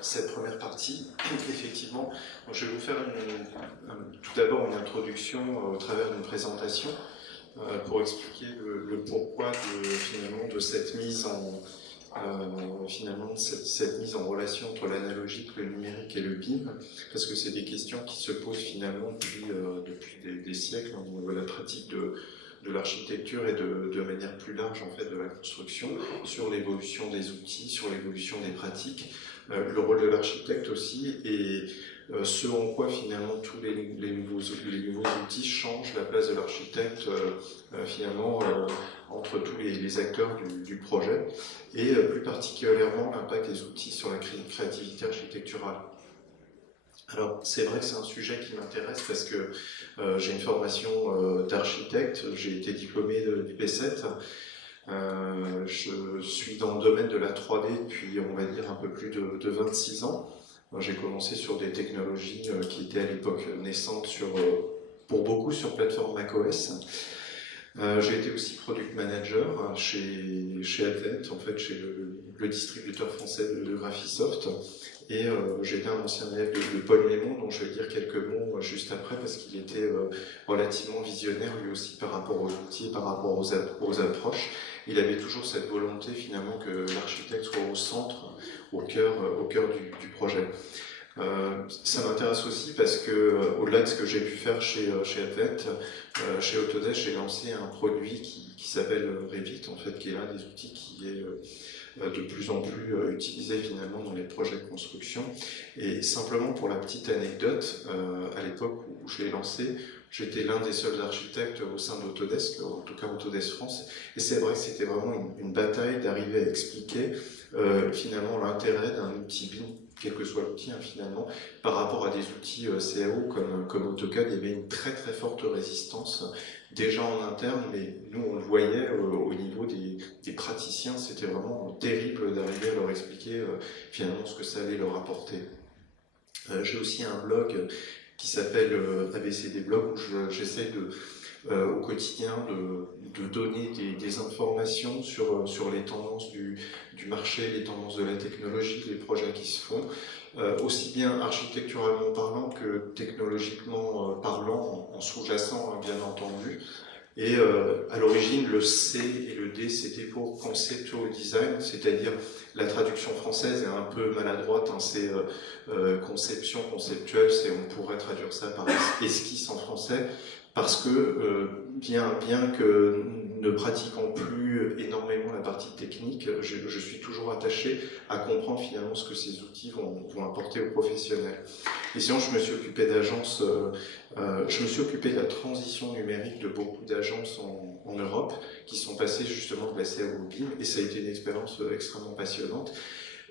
cette première partie. Effectivement, je vais vous faire tout d'abord une introduction au travers d'une présentation pour expliquer le pourquoi de cette mise en cette mise en relation entre l'analogique, le numérique et le BIM, parce que c'est des questions qui se posent finalement depuis des siècles au niveau de la pratique de l'architecture et de manière plus large en fait de la construction, sur l'évolution des outils, sur l'évolution des pratiques, le rôle de l'architecte aussi, et ce en quoi finalement tous les nouveaux outils changent la place de l'architecte finalement entre tous les acteurs du projet, et plus particulièrement l'impact des outils sur la créativité architecturale. Alors c'est vrai que c'est un sujet qui m'intéresse parce que j'ai une formation d'architecte, j'ai été diplômé du P7, je suis dans le domaine de la 3D depuis on va dire un peu plus de 26 ans. J'ai commencé sur des technologies qui étaient à l'époque naissantes pour beaucoup sur plateforme macOS. J'ai été aussi product manager chez Advent, en fait chez le distributeur français de Graphisoft. Et j'étais un ancien élève de Paul Mémon, dont je vais dire quelques mots juste après, parce qu'il était relativement visionnaire lui aussi par rapport aux outils, par rapport aux approches. Il avait toujours cette volonté finalement que l'architecte soit au centre, au cœur du projet. Ça m'intéresse aussi parce que, au-delà de ce que j'ai pu faire chez Advent, chez Autodesk, j'ai lancé un produit qui s'appelle Revit, en fait, qui est l'un des outils qui est de plus en plus utilisé finalement dans les projets de construction. Et simplement pour la petite anecdote, à l'époque où je l'ai lancé, j'étais l'un des seuls architectes au sein d'Autodesk, en tout cas Autodesk France, et c'est vrai que c'était vraiment une bataille d'arriver à expliquer finalement l'intérêt d'un outil BIM, quel que soit l'outil finalement, par rapport à des outils CAO comme AutoCAD. Il y avait une très très forte résistance déjà en interne, mais nous on le voyait au niveau des praticiens, c'était vraiment terrible d'arriver à leur expliquer finalement ce que ça allait leur apporter. J'ai aussi un blog qui s'appelle ABCD Blog, où j'essaie au quotidien de donner des informations sur les tendances du marché, les tendances de la technologie, les projets qui se font, aussi bien architecturalement parlant que technologiquement parlant, en sous-jacent bien entendu. Et à l'origine, le C et le D, c'était pour Conceptual Design, c'est-à-dire la traduction française est un peu maladroite, c'est conception conceptuelle, on pourrait traduire ça par esquisse en français, parce que bien que ne pratiquant plus énormément la partie technique, je suis toujours attaché à comprendre finalement ce que ces outils vont apporter aux professionnels. Et sinon, je me suis occupé d'agences, je me suis occupé de la transition numérique de beaucoup d'agences en Europe qui sont passées justement de la CAO au BIM, et ça a été une expérience extrêmement passionnante.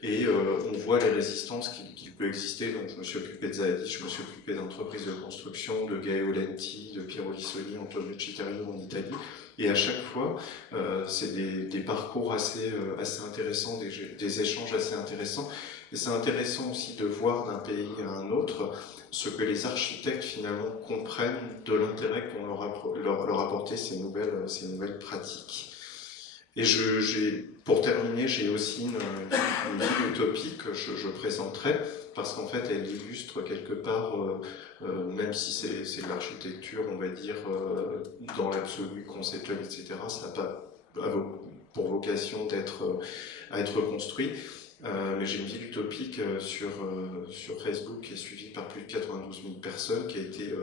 Et on voit les résistances qui peut exister. Donc je me suis occupé de Zadis, je me suis occupé d'entreprises de construction, de Gaeo Lenti, de Piero Lissoni, Antonio Citario en Italie. Et à chaque fois, c'est des parcours assez intéressants, des échanges assez intéressants. Et c'est intéressant aussi de voir d'un pays à un autre ce que les architectes finalement comprennent de l'intérêt qu'ont leur apporter ces nouvelles pratiques. Et pour terminer, j'ai aussi une ville utopique que je présenterai, parce qu'en fait, elle illustre quelque part, même si c'est de l'architecture, on va dire, dans l'absolu, conceptuelle, etc., ça n'a pas pour vocation à être construit. Mais j'ai une ville utopique sur Facebook qui est suivie par plus de 92 000 personnes, qui a été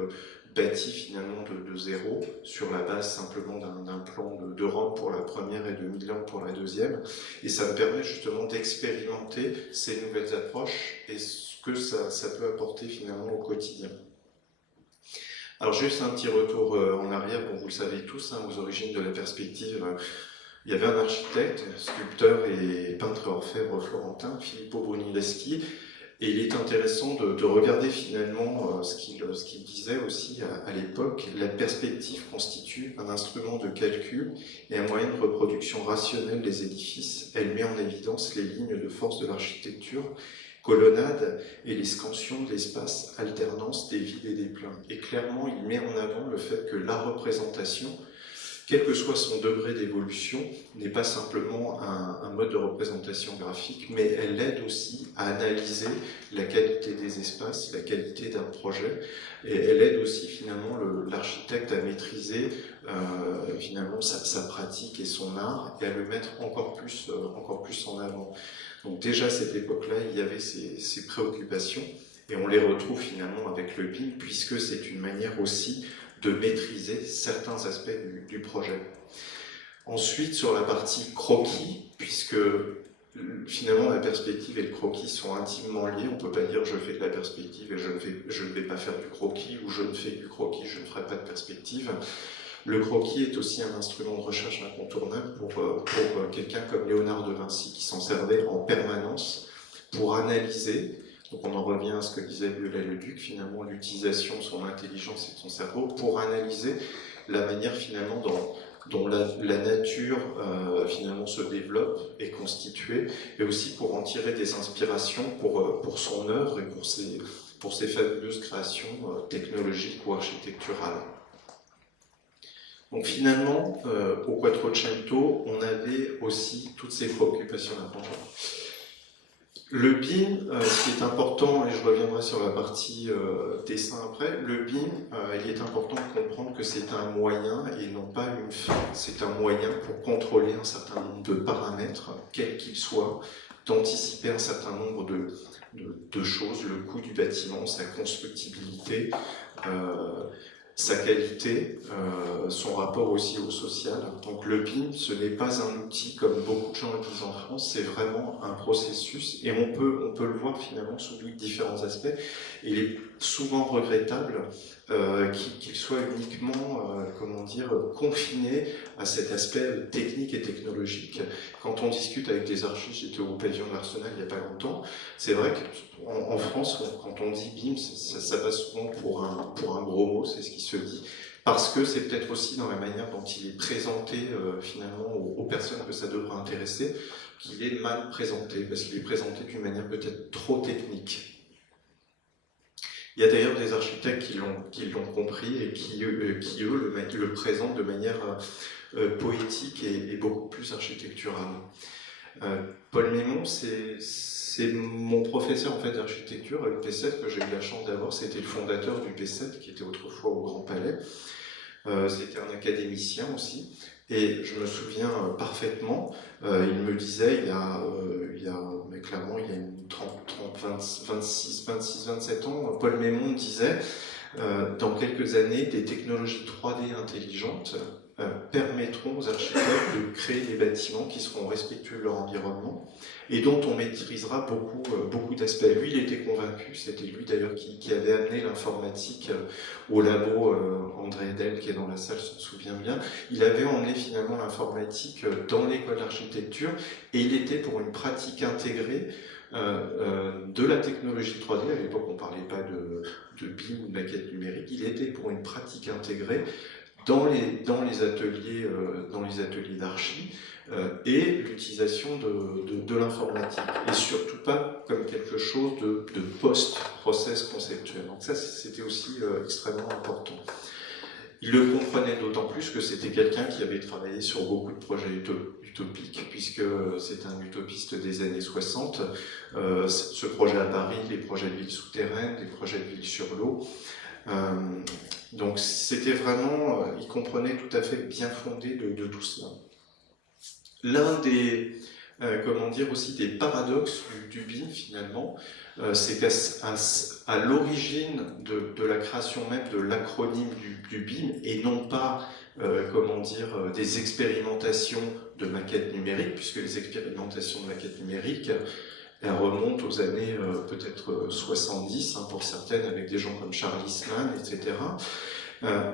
bâti finalement de zéro sur la base simplement d'un plan de Rome pour la première et de Milan pour la deuxième, et ça me permet justement d'expérimenter ces nouvelles approches et ce que ça peut apporter finalement au quotidien. Alors juste un petit retour en arrière, bon, vous le savez tous, aux origines de la perspective. Il y avait un architecte, sculpteur et peintre orfèvre florentin, Filippo Brunelleschi. Et il est intéressant de regarder finalement ce qu'il disait aussi à l'époque. La perspective constitue un instrument de calcul et un moyen de reproduction rationnelle des édifices. Elle met en évidence les lignes de force de l'architecture, colonnades et les scansions de l'espace, alternance des vides et des pleins. Et clairement, il met en avant le fait que la représentation, quel que soit son degré d'évolution, n'est pas simplement un mode de représentation graphique, mais elle aide aussi à analyser la qualité des espaces, la qualité d'un projet, et elle aide aussi finalement l'architecte à maîtriser finalement sa pratique et son art, et à le mettre encore plus en avant. Donc déjà à cette époque-là, il y avait ces préoccupations, et on les retrouve finalement avec le BIM, puisque c'est une manière aussi de maîtriser certains aspects du projet. Ensuite, sur la partie croquis, puisque finalement la perspective et le croquis sont intimement liés, on ne peut pas dire je fais de la perspective et je ne vais pas faire du croquis, ou je ne fais du croquis, je ne ferai pas de perspective. Le croquis est aussi un instrument de recherche incontournable pour quelqu'un comme Léonard de Vinci, qui s'en servait en permanence pour analyser. Donc on en revient à ce que disait Viollet-le-Duc, finalement l'utilisation de son intelligence et de son cerveau pour analyser la manière finalement dont la nature finalement se développe, est constituée, et aussi pour en tirer des inspirations pour son œuvre et pour ses fabuleuses créations technologiques ou architecturales. Donc finalement, au Quattrocento, on avait aussi toutes ces préoccupations-là. Le BIM, ce qui est important, et je reviendrai sur la partie dessin après, le BIM, il est important de comprendre que c'est un moyen et non pas une fin. C'est un moyen pour contrôler un certain nombre de paramètres, quels qu'ils soient, d'anticiper un certain nombre de choses, le coût du bâtiment, sa constructibilité, sa qualité, son rapport aussi au social. Donc le BIM, ce n'est pas un outil comme beaucoup de gens le disent en France, c'est vraiment un processus, et on peut le voir finalement sous différents aspects. Et il est souvent regrettable qu'il soit uniquement, confiné à cet aspect technique et technologique. Quand on discute avec des archives, j'étais au pavillon de l'Arsenal il n'y a pas longtemps, c'est vrai qu'en France, quand on dit BIM, ça passe souvent pour un gros mot, c'est ce qui se dit, parce que c'est peut-être aussi dans la manière dont il est présenté finalement aux personnes que ça devrait intéresser, qu'il est mal présenté, parce qu'il est présenté d'une manière peut-être trop technique. Il y a d'ailleurs des architectes qui l'ont compris et qui eux, le présentent de manière poétique et beaucoup plus architecturale. Paul Mémon, c'est mon professeur en fait d'architecture à l'UP7 que j'ai eu la chance d'avoir. C'était le fondateur du P7 qui était autrefois au Grand Palais. C'était un académicien aussi, et je me souviens parfaitement, il me disait, mais clairement il y a une 26, 27 ans, Paul Mémon disait, dans quelques années, des technologies 3D intelligentes permettront aux architectes de créer des bâtiments qui seront respectueux de leur environnement et dont on maîtrisera beaucoup d'aspects. Lui, il était convaincu, c'était lui d'ailleurs qui avait amené l'informatique au labo, André Edel, qui est dans la salle, se souvient bien. Il avait emmené finalement l'informatique dans l'école d'architecture, et il était pour une pratique intégrée de la technologie 3D. À l'époque, on ne parlait pas de BIM ou de maquette numérique. Il était pour une pratique intégrée dans les ateliers d'archi, et l'utilisation de l'informatique, et surtout pas comme quelque chose de post-process conceptuel. Donc ça, c'était aussi extrêmement important. Il le comprenait d'autant plus que c'était quelqu'un qui avait travaillé sur beaucoup de projets utopiques, puisque c'est un utopiste des années 60. Ce projet à Paris, les projets de villes souterraines, les projets de villes sur l'eau. Donc c'était vraiment, il comprenait tout à fait bien fondé de tout cela. L'un des, aussi des paradoxes du BIM finalement, c'est qu'à l'origine de la création même de l'acronyme du BIM, et non pas des expérimentations de maquettes numériques, puisque les expérimentations de maquettes numériques, elles remontent aux années peut-être 70 pour certaines, avec des gens comme Charles Eastman, etc.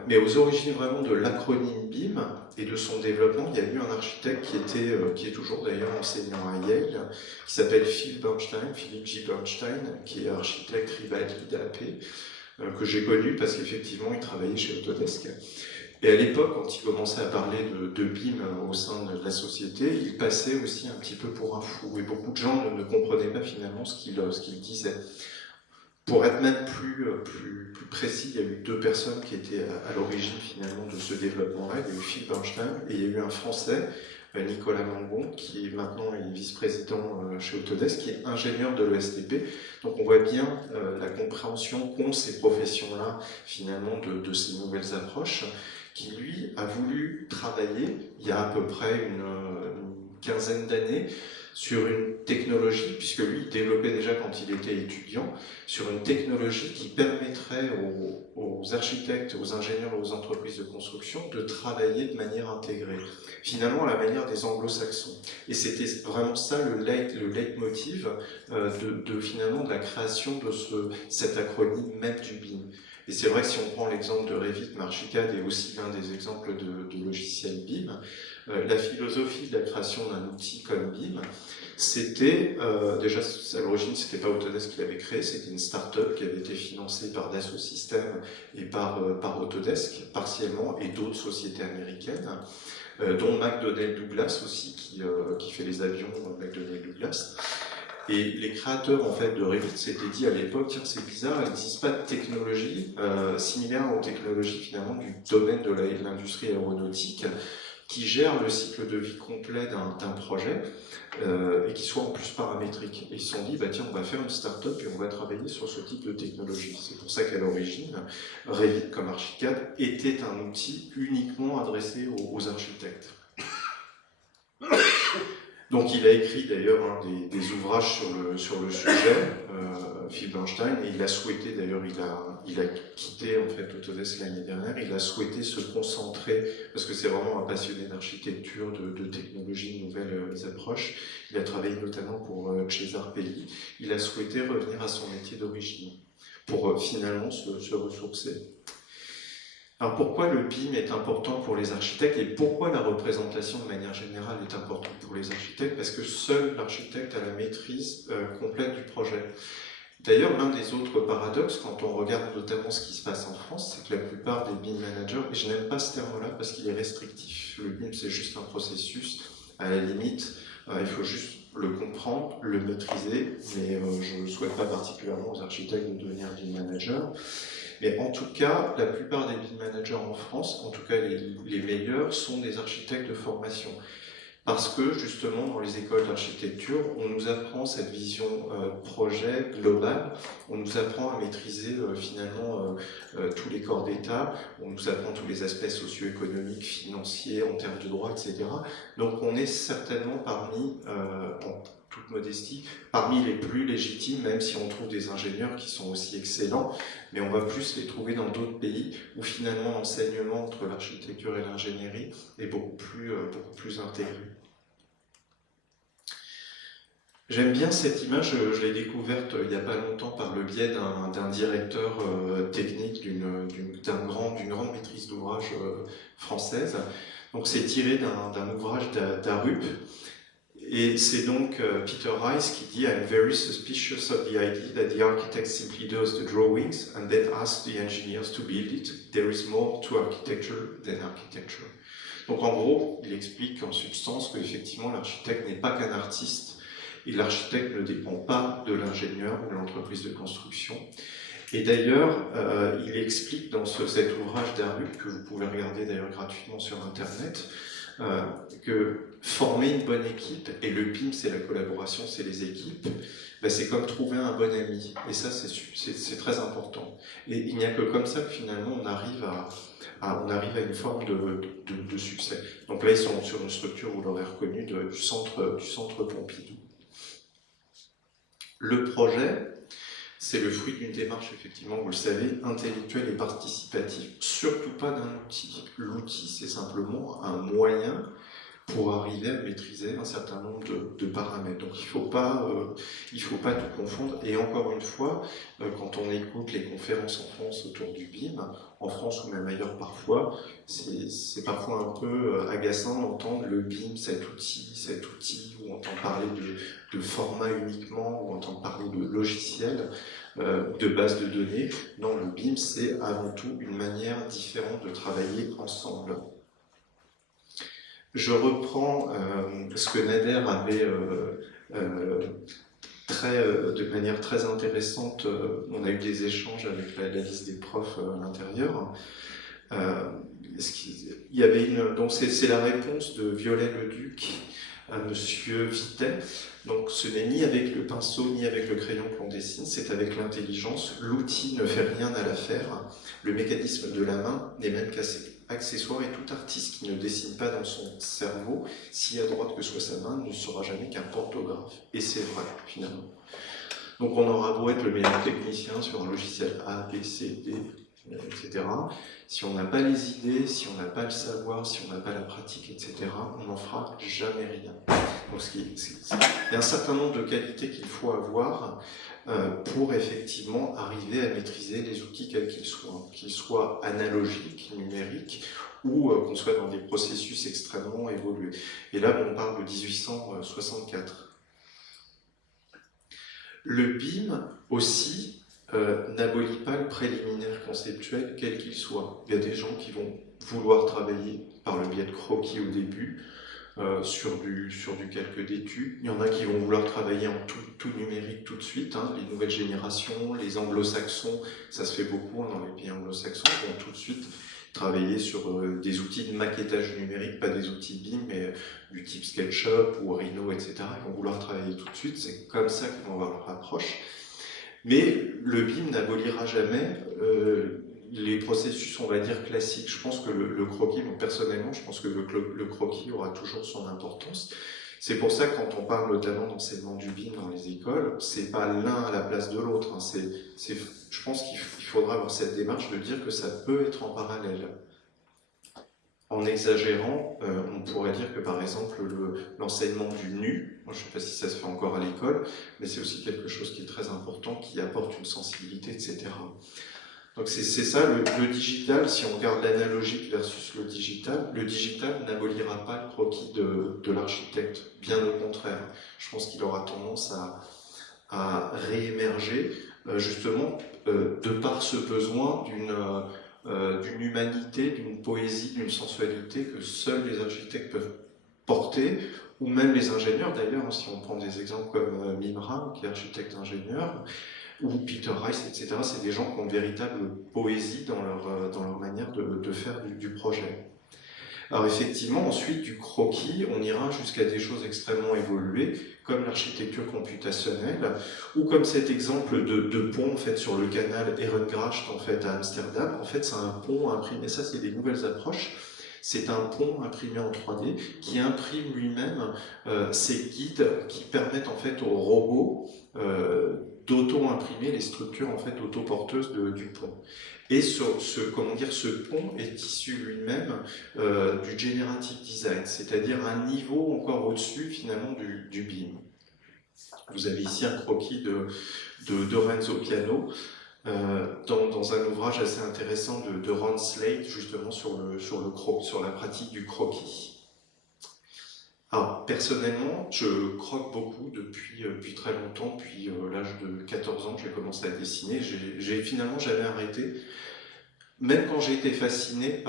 Mais aux origines vraiment de l'acronyme BIM et de son développement, il y a eu un architecte qui est toujours d'ailleurs enseignant à Yale, qui s'appelle Philippe J. Bernstein, qui est architecte Rivali d'AP, que j'ai connu parce qu'effectivement il travaillait chez Autodesk. Et à l'époque, quand il commençait à parler de BIM au sein de la société, il passait aussi un petit peu pour un fou, et beaucoup de gens ne comprenaient pas finalement ce qu'il disait. Pour être même plus précis, il y a eu deux personnes qui étaient à l'origine finalement de ce développement-là. Il y a eu Philippe Einstein et il y a eu un Français, Nicolas Mangon, qui maintenant est vice-président chez Autodesk, qui est ingénieur de l'ESTP. Donc on voit bien la compréhension qu'ont ces professions-là finalement de ces nouvelles approches, qui lui a voulu travailler il y a à peu près une quinzaine d'années sur une technologie, puisque lui il développait déjà quand il était étudiant, sur une technologie qui permettrait aux architectes, aux ingénieurs et aux entreprises de construction de travailler de manière intégrée, finalement à la manière des anglo-saxons. Et c'était vraiment ça le leitmotiv finalement de la création de cet acronyme même du BIM. Et c'est vrai que si on prend l'exemple de Revit, Archicad est aussi l'un des exemples de logiciels BIM, la philosophie de la création d'un outil comme BIM, c'était, déjà à l'origine c'était pas Autodesk qui l'avait créé, c'était une start-up qui avait été financée par Dassault Systèmes et par Autodesk partiellement, et d'autres sociétés américaines, dont McDonnell Douglas aussi, qui fait les avions McDonnell Douglas. Et les créateurs en fait de Revit s'étaient dit à l'époque, tiens c'est bizarre, il n'existe pas de technologie similaire aux technologies finalement du domaine de l'industrie aéronautique qui gère le cycle de vie complet d'un projet et qui soit en plus paramétrique. Et ils se sont dit, bah tiens, on va faire une start-up et on va travailler sur ce type de technologie. C'est pour ça qu'à l'origine, Revit comme Archicad était un outil uniquement adressé aux architectes. Donc il a écrit d'ailleurs des ouvrages sur le sujet, Philippe Einstein, et il a souhaité, d'ailleurs il a quitté en fait Autodesk l'année dernière, il a souhaité se concentrer, parce que c'est vraiment un passionné d'architecture, de technologie, de nouvelles approches, il a travaillé notamment pour César Pelli, il a souhaité revenir à son métier d'origine, pour finalement se ressourcer. Alors pourquoi le BIM est important pour les architectes et pourquoi la représentation de manière générale est importante pour les architectes? Parce que seul l'architecte a la maîtrise complète du projet. D'ailleurs, l'un des autres paradoxes, quand on regarde notamment ce qui se passe en France, c'est que la plupart des BIM managers, et je n'aime pas ce terme-là parce qu'il est restrictif, le BIM c'est juste un processus, à la limite, il faut juste le comprendre, le maîtriser, mais je ne souhaite pas particulièrement aux architectes de devenir BIM manager. Mais en tout cas, la plupart des BIM managers en France, en tout cas les meilleurs, sont des architectes de formation. Parce que justement, dans les écoles d'architecture, on nous apprend cette vision projet globale, on nous apprend à maîtriser finalement tous les corps d'État, on nous apprend tous les aspects socio-économiques, financiers, en termes de droit, etc. Donc on est certainement parmi, en toute modestie, parmi les plus légitimes, même si on trouve des ingénieurs qui sont aussi excellents, mais on va plus les trouver dans d'autres pays où finalement l'enseignement entre l'architecture et l'ingénierie est beaucoup plus intégré. J'aime bien cette image, je l'ai découverte il n'y a pas longtemps par le biais d'un directeur technique d'une grande maîtrise d'ouvrage française. Donc c'est tiré d'un ouvrage d'Arup. Et c'est donc Peter Rice qui dit I'm very suspicious of the idea that the architect simply does the drawings and then asks the engineers to build it. There is more to architecture than architecture. Donc en gros, il explique en substance qu'effectivement l'architecte n'est pas qu'un artiste et l'architecte ne dépend pas de l'ingénieur ou de l'entreprise de construction. Et d'ailleurs, il explique dans cet ouvrage d'Arup, que vous pouvez regarder d'ailleurs gratuitement sur Internet, que former une bonne équipe, et le BIM c'est la collaboration, c'est les équipes, ben c'est comme trouver un bon ami, et ça c'est très important. Et il n'y a que comme ça que finalement on arrive à une forme de succès. Donc là ils sont sur une structure, vous l'aurez reconnu, du centre Pompidou. Le projet, c'est le fruit d'une démarche, effectivement, vous le savez, intellectuelle et participative. Surtout pas d'un outil. L'outil, c'est simplement un moyen pour arriver à maîtriser un certain nombre de paramètres. Donc il ne faut pas tout confondre. Et encore une fois, quand on écoute les conférences en France autour du BIM, en France ou même ailleurs parfois, c'est parfois un peu agaçant d'entendre le BIM, cet outil, ou entendre parler de format uniquement, ou entendre parler de logiciel, de base de données. Non, le BIM, c'est avant tout une manière différente de travailler ensemble. Je reprends ce que Nader avait de manière très intéressante. On a eu des échanges avec la liste des profs à l'intérieur. Il y avait donc c'est la réponse de Violet Leduc à Monsieur Vitet. Donc ce n'est ni avec le pinceau ni avec le crayon que l'on dessine, c'est avec l'intelligence. L'outil ne fait rien à l'affaire. Le mécanisme de la main n'est même qu'accessoire, et tout artiste qui ne dessine pas dans son cerveau, si à droite que soit sa main, ne sera jamais qu'un pantographe. Et c'est vrai, finalement. Donc on aura beau être le meilleur technicien sur un logiciel A, B, C, D, etc. Si on n'a pas les idées, si on n'a pas le savoir, si on n'a pas la pratique, etc., on n'en fera jamais rien. Donc il y a un certain nombre de qualités qu'il faut avoir pour effectivement arriver à maîtriser les outils quels qu'ils soient analogiques, numériques, ou qu'on soit dans des processus extrêmement évolués. Et là, on parle de 1864. Le BIM aussi n'abolit pas le préliminaire conceptuel quel qu'il soit. Il y a des gens qui vont vouloir travailler par le biais de croquis au début, sur du calque d'études. Il y en a qui vont vouloir travailler en tout numérique tout de suite. Les nouvelles générations, les anglo-saxons, ça se fait beaucoup dans les pays anglo-saxons, vont tout de suite travailler sur des outils de maquettage numérique, pas des outils BIM, mais du type SketchUp ou Rhino, etc. Ils vont vouloir travailler tout de suite, c'est comme ça qu'ils vont avoir leur approche. Mais le BIM n'abolira jamais les processus, on va dire, classiques. Je pense que le croquis, moi, personnellement, je pense que le croquis aura toujours son importance. C'est pour ça que quand on parle notamment d'enseignement du BIM dans les écoles, c'est pas l'un à la place de l'autre. Je pense qu'il faudra avoir cette démarche de dire que ça peut être en parallèle. En exagérant, on pourrait dire que par exemple l'enseignement du nu, moi, je ne sais pas si ça se fait encore à l'école, mais c'est aussi quelque chose qui est très important, qui apporte une sensibilité, etc. Donc c'est ça, le digital, si on regarde l'analogique versus le digital n'abolira pas le croquis de l'architecte, bien au contraire. Je pense qu'il aura tendance à réémerger, justement, de par ce besoin d'une humanité, d'une poésie, d'une sensualité que seuls les architectes peuvent porter, ou même les ingénieurs d'ailleurs, si on prend des exemples comme Mimram, qui est architecte-ingénieur, ou Peter Rice, etc. C'est des gens qui ont une véritable poésie dans leur manière de faire du projet. Alors effectivement, ensuite, du croquis, on ira jusqu'à des choses extrêmement évoluées, comme l'architecture computationnelle, ou comme cet exemple de pont en fait, sur le canal Ehrengracht en fait, à Amsterdam. En fait, c'est un pont imprimé, ça c'est des nouvelles approches. C'est un pont imprimé en 3D qui imprime lui-même ces guides qui permettent en fait aux robots d'auto-imprimer les structures en fait autoporteuses du pont. Et ce pont est issu lui-même du generative design, c'est-à-dire un niveau encore au-dessus finalement du BIM. Vous avez ici un croquis de Renzo Piano dans un ouvrage assez intéressant de Ron Slade justement sur la pratique du croquis. Alors, personnellement, je croque beaucoup depuis très longtemps, depuis l'âge de 14 ans, j'ai commencé à dessiner. J'ai finalement jamais arrêté, même quand j'ai été fasciné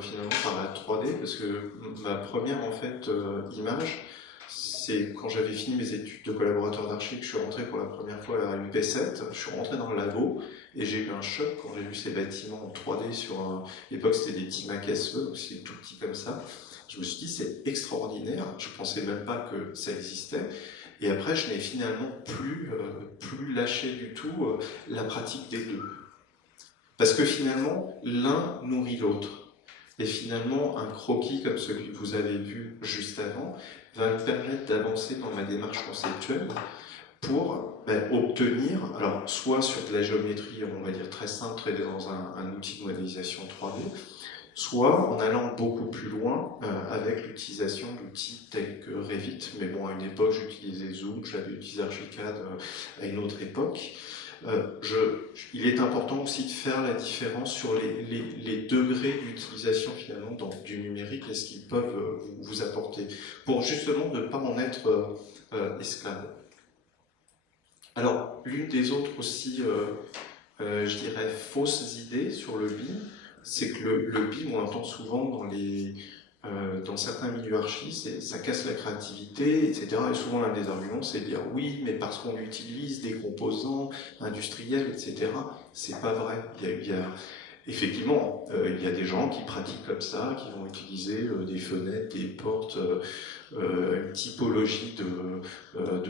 finalement par la 3D, parce que ma première en fait image, c'est quand j'avais fini mes études de collaborateur d'archi que je suis rentré pour la première fois à l'UP7. Je suis rentré dans le labo et j'ai eu un choc quand j'ai vu ces bâtiments en 3D à l'époque c'était des Timac SE, donc c'était tout petit comme ça. Je me suis dit c'est extraordinaire, je pensais même pas que ça existait. Et après je n'ai finalement plus lâché du tout la pratique des deux. Parce que finalement l'un nourrit l'autre. Et finalement, un croquis comme celui que vous avez vu juste avant va me permettre d'avancer dans ma démarche conceptuelle pour obtenir, alors soit sur de la géométrie, on va dire très simple, très dans un outil de modélisation 3D, soit en allant beaucoup plus loin avec l'utilisation d'outils tels que Revit. Mais bon, à une époque, j'utilisais Zoom, j'avais utilisé Archicad à une autre époque. Il est important aussi de faire la différence sur les degrés d'utilisation finalement du numérique et ce qu'ils peuvent vous apporter, pour justement ne pas en être esclave. Alors, l'une des autres aussi, je dirais, fausses idées sur le BIM, c'est que le BIM, on l'entend souvent dans les dans certains milieux archi, ça casse la créativité, etc. Et souvent, l'un des arguments, c'est de dire oui, mais parce qu'on utilise des composants industriels, etc. C'est pas vrai. Effectivement, il y a des gens qui pratiquent comme ça, qui vont utiliser des fenêtres, des portes, une typologie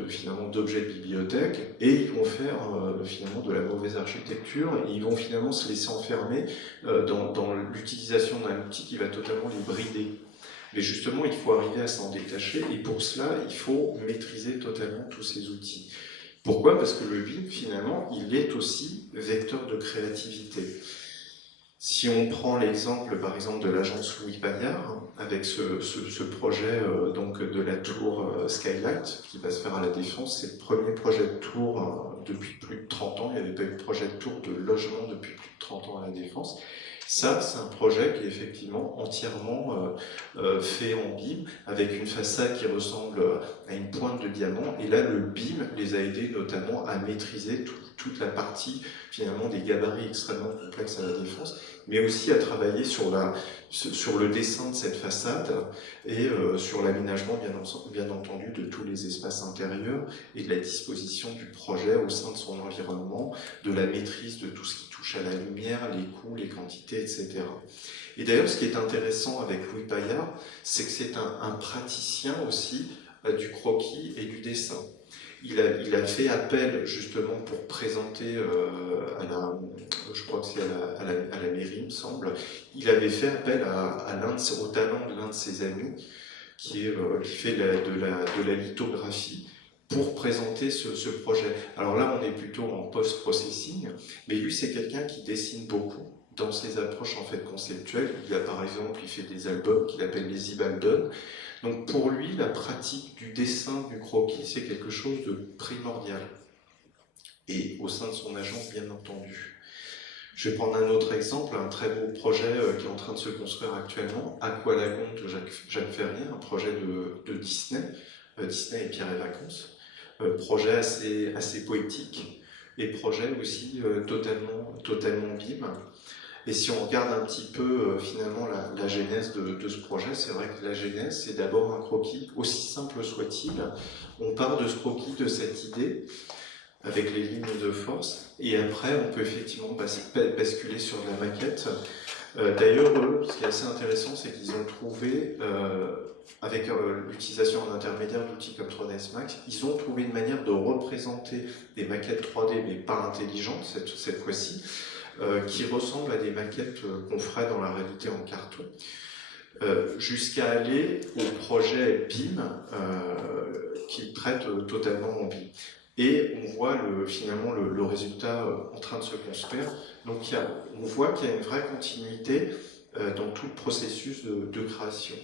finalement d'objets de bibliothèque, et ils vont faire finalement de la mauvaise architecture, et ils vont finalement se laisser enfermer dans l'utilisation d'un outil qui va totalement les brider. Mais justement, il faut arriver à s'en détacher, et pour cela, il faut maîtriser totalement tous ces outils. Pourquoi? Parce que le BIM, finalement, il est aussi vecteur de créativité. Si on prend l'exemple, par exemple, de l'agence Louis Paillard, avec ce projet donc de la tour Skylight, qui va se faire à la Défense, c'est le premier projet de tour depuis plus de 30 ans. Il n'y avait pas eu de projet de tour de logement depuis plus de 30 ans à la Défense. Ça, c'est un projet qui est effectivement entièrement fait en BIM, avec une façade qui ressemble à une pointe de diamant. Et là, le BIM les a aidés notamment à maîtriser toute la partie finalement des gabarits extrêmement complexes à la Défense, mais aussi à travailler sur le dessin de cette façade et sur l'aménagement, bien entendu, de tous les espaces intérieurs et de la disposition du projet au sein de son environnement, de la maîtrise de tout ce qui touche à la lumière, les coûts, les quantités, etc. Et d'ailleurs, ce qui est intéressant avec Louis Paillard, c'est que c'est un praticien aussi du croquis et du dessin. Il a fait appel justement pour présenter je crois que c'est à la mairie, il me semble, il avait fait appel au talent de l'un de ses amis qui fait de la lithographie pour présenter ce projet. Alors là, on est plutôt en post-processing, mais lui, c'est quelqu'un qui dessine beaucoup dans ses approches en fait conceptuelles. Par exemple, il fait des albums qu'il appelle les Ibaldon. Donc pour lui, la pratique du dessin, du croquis, c'est quelque chose de primordial. Et au sein de son agence, bien entendu. Je vais prendre un autre exemple, un très beau projet qui est en train de se construire actuellement, Aqualagon de Jacques Ferrier, un projet de Disney, Disney et Pierre et Vacances. Projet assez poétique, et projet aussi totalement BIM. Et si on regarde un petit peu finalement la genèse de ce projet, c'est vrai que la genèse, c'est d'abord un croquis, aussi simple soit-il. On part de ce croquis, de cette idée, avec les lignes de force, et après on peut effectivement basculer sur la maquette. D'ailleurs, eux, ce qui est assez intéressant, c'est qu'ils ont trouvé, avec l'utilisation en intermédiaire d'outils comme 3ds Max, ils ont trouvé une manière de représenter des maquettes 3D, mais pas intelligentes cette fois-ci, qui ressemblent à des maquettes qu'on ferait dans la réalité en carton, jusqu'à aller au projet BIM qui traite totalement en BIM. Et on voit finalement le résultat en train de se construire. Donc on voit qu'il y a une vraie continuité dans tout le processus de création.